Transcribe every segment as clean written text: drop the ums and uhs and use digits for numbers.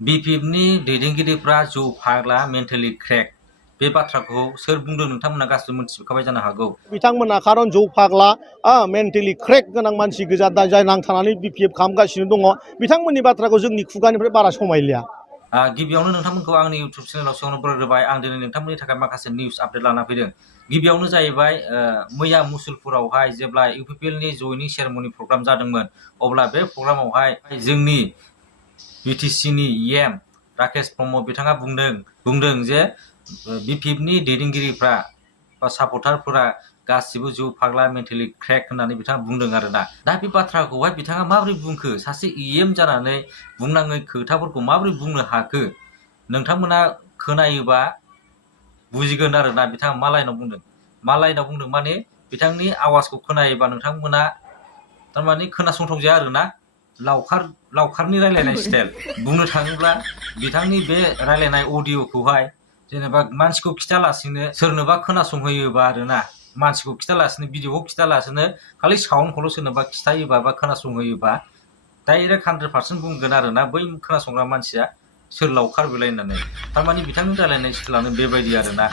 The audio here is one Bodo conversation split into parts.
BPFनि दैदेनगिरिफ्रा जौ फाग्ला मेन्टेलि क्रेक बे बाथ्राखौ सोर बुंदों नोंथांमोना गासिबो मोनथिजोबखाबाय जानो हागौ। बिथांमोना खारन जौ फाग्ला मेन्टेलि क्रेक गोनां मानसि गोजा जाय नांथानानै BPF खालामगासिनो दङ बिथांमोननि बाथ्राखौ जोंनि खुगानिफ्राय बारा समायलिया। गिबियावनो नोंथांमोनखौ आंनि इउटुब चेनेलाव सिगाङावनो बरायग्रोबाय। आं दिनै नोंथांमोननि थाखाय माखासे निउस आपडेट लाना फैदों। गिबियावनो जाहैबाय मैया मुसलपुरावहाय जेब्ला UPPLनि जयनिं सेरेमनि प्रग्राम जादोंमोन अब्ला बे प्रग्रामावहाय जोंनि BTCनि EM राकेश ब्रह्म बिथाङा बुंदों जे BPFनि दैदेनगिरिफ्रा बा सापर्टारफोरा गासिबो जौ फाग्ला मेन्टेलि क्रेक होननानै बिथाङा बुंदों आरोना। दा बे बाथ्राखौहाय बिथाङा माबोरै बुंखो, सासे EM जानानै बुंनाङै खोथाफोरखौ माबोरै बुंनो हाखो, नोंथांमोना खोनायोबा बुजिगोन आरोना बिथाङा मा लाइनाव बुंदों। मा लाइनाव बुंदों माने बिथांनि आवाजखौ खोनायोबा नोंथांमोना थारमाने खोनासंथावजाया आरोना। लावखारनि रायलायनाय स्टाइल बुंनो थाङोब्ला बिथांनि बे रायलायनाय अडिअ'खौहाय जेनेबा मानसिखौ खिथालासिनो सोरनोबा खोनासंहोयोबा आरोना, मानसिखौ खिथालासिनो भिडिअखौ खिथालासिनो खालि साउन्डखौल' सोरनोबा खिथायोबा बा खोनासंहोयोबा डाइरेक्ट 100% बुंगोन आरोना बै खोनासंग्रा मानसिया सोर लावखार बेलाय होननानै। थारमाने बिथांनि रायलायनाय स्टाइलानो बेबायदि आरोना।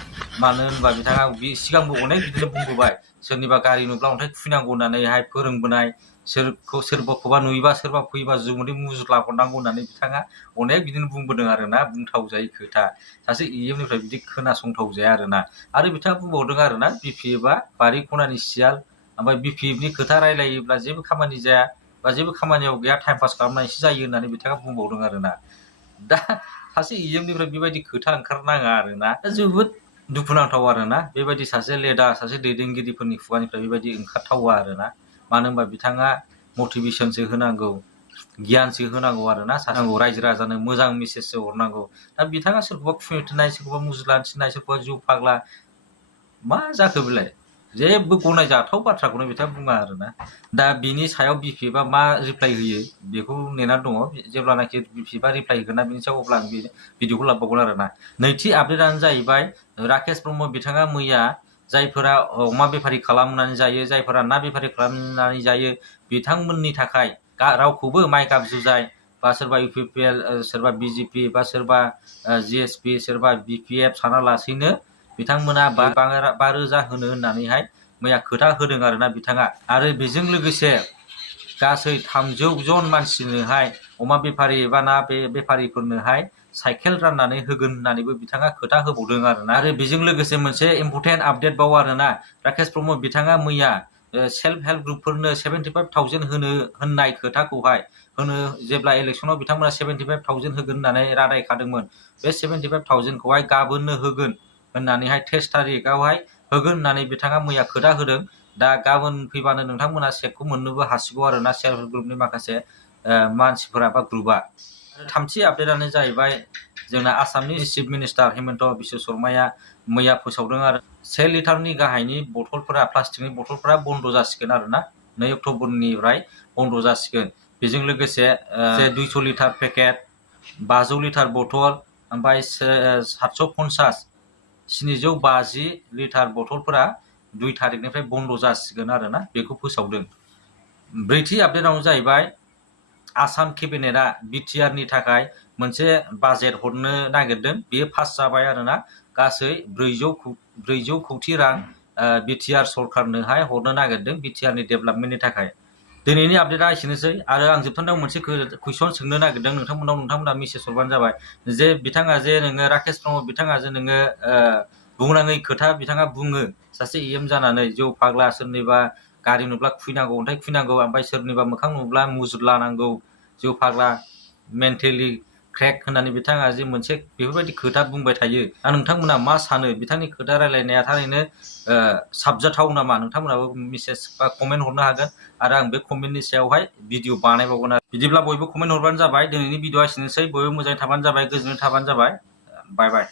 मानो होनबा बिथाङा सिगांबो अनेक बिदिनो बुंबोबाय, सोरनिबा गारि नुब्ला अन्थाइ खुबैनांगौ होननानैहाय फोरोंबोनाय, सोरबाखौबा नुयोबा सोरबा फैयोबा जुमुदै मुजुला हरनांगौ होननानै बिथाङा अनेक बिदिनो बुंबोदों आरोना। बुंथावजायै खोथा, सासे EMनिफ्राय बिदि खोनासंथावजाया आरोना। आरो बिथाङा बुंबावदों आरोना BPFआ बारि खनानि सियाल, ओमफ्राय BPFनि खोथा रायलायोब्ला जेबो खामानि जाया बा जेबो खामानियाव गैया, टाइम पास खालामनायसो जायो होननानै बिथाङा बुंबावदों आरोना। दा सासे EMनिफ्राय बेबायदि खोथा ओंखारनाङा आरोना। जोबोद दुखुनांथाव आरोना बेबायदि सासे लेडार, सासे दैदेनगिरिफोरनि खुगानिफ्राय बेबायदि ओंखारथावा आरोना। मानो होनबा बिथाङा मटिभेसनसो होनांगौ, गियानसो होनांगौ आरोना। सानांगौ रायजो राजानो मोजां मेसेजसो हरनांगौ। दा बिथाङा सोरखौबा खुबैनो थिननाय, सोरखौबा मुजुलानो थिननाय, सोरखौबा जौ फाग्ला, मा जाखो बेलाय? जेबो गनायजाथाव बाथ्राखौनो बिथाङा बुङा आरोना। दा बिनि सायाव BPFआ मा रिप्लाइ होयो बेखौ नेनानै दङ। जेब्लानाखि BPFआ रिप्लाइ होगोन ना बिनि सायाव, अब्ला आं बे भिडिअखौ लाबोबावगोन आरोना। नैथि आपडेटआनो जाहैबाय राकेश ब्रह्म बिथाङा मैया जायफोरा अमा बेफारि खालामनानै जायो, जायफोरा ना बेफारि खालामनानै जायो, बिथांमोननि थाखाय रावखौबो माइ गाब जुजाय बा सोरबा UPPL, सोरबा BJP बा सोरबा GSP, सोरबा BPF सानालासैनो बिथांमोना 5,000 होनो होननानैहाय मैया खोथा होदों आरोना बिथाङा। आरो बेजों लोगोसे गासै 300 जन मानसिनोहाय अमा बेफारि एबा ना बेफारिफोरनोहाय साइकेल राननानै होगोन होननानैबो बिथाङा खोथा होबावदों आरोना। आरो बेजों लोगोसे मोनसे इम्परटेन्ट आपडेट बाव आरोना। राकेश ब्रह्म बिथाङा मैया सेल्फ हेल्प ग्रुपफोरनो 75,000 होननाय खोथाखौहाय जेब्ला इलेक्सनाव बिथांमोना 75,000 होगोन होननानै रादायखादोंमोन, बे 75,000खौहाय गाबोननो होगोन होननानैहाय 23 तारिखआवहाय होगोन होननानै बिथाङा मैया खोथा होदों। दा गाबोन फैबानो नोंथांमोना चेकखौ मोननोबो हासिगौ आरोना, सेल्फ हेल्प ग्रुपनि माखासे मानसिफोरा बा ग्रुपआ। थामथि आपडेटआनो जाहैबाय जोंना आसामनि चिफ मिनिस्टार हेमन्त बिश्व शर्माया मैया फोसावदों आरो 1 लिटारनि गाहायनि बथलफोरा, प्लास्टिकनि बथलफोरा बन्द जासिगोन आरोना। 2 अक्ट'बरनिफ्राय बन्द जासिगोन। बेजों लोगोसे 200 लिटार पेकेट, 500 लिटार बथल, ओमफ्राय 750 750 लिटार बथलफोरा 2 तारिखनिफ्राय बन्द जासिगोन आरोना। बेखौ फोसावदों। ब्रैथि आपडेटआनो जाहैबाय आसाम केबिनेटआ BTRनि थाखाय मोनसे बाजेट हरनो नागिरदों। बेयो पास जाबाय आरोना। गासै 400 कौटि रां BTR सरकारनोहाय हरनो नागिरदों BTRनि डेभेलपमेन्टनि थाखाय। दिनैनि आपडेटआ एसेनोसै। आरो आं जोबथारनायाव मोनसे कुइसन सोंनो नागिरदों नोंथांमोना मेसेज हरबानो जाबाय जे बिथाङा जे नोङो राकेश ब्रह्म बिथाङा जे नोङो बुंनाङै खोथा बिथाङा बुङो, सासे EM जानानै जौ फाग्ला, सोरनिबा गारि नुब्ला खुबैनांगौ, अन्थाइ खुबैनांगौ, ओमफ्राय सोरनिबा मोखां नुब्ला मुजुलानांगौ, जौ फाग्ला मेन्टेलि क्रेक होननानै बिथाङा जे मोनसे बेफोरबायदि खोथा बुंबाय थायो। दा नोंथांमोना मा सानो? बिथांनि खोथा रायलायनाया थारैनो साबजाथाव नामा? नोंथांमोनाबो मेसेज बा कमेन्ट हरनो हागोन आरो आं बे कमेन्टनि सायावहाय भिडिअ बानायबावगोन आरो। बिदिब्ला बयबो कमेन्ट हरबानो जाबाय। दिनैनि भिडिअआ एसेनोसै। बयबो मोजाङै थाबानो जाबाय, गोजोनै थाबानो जाबाय। बाय बाय।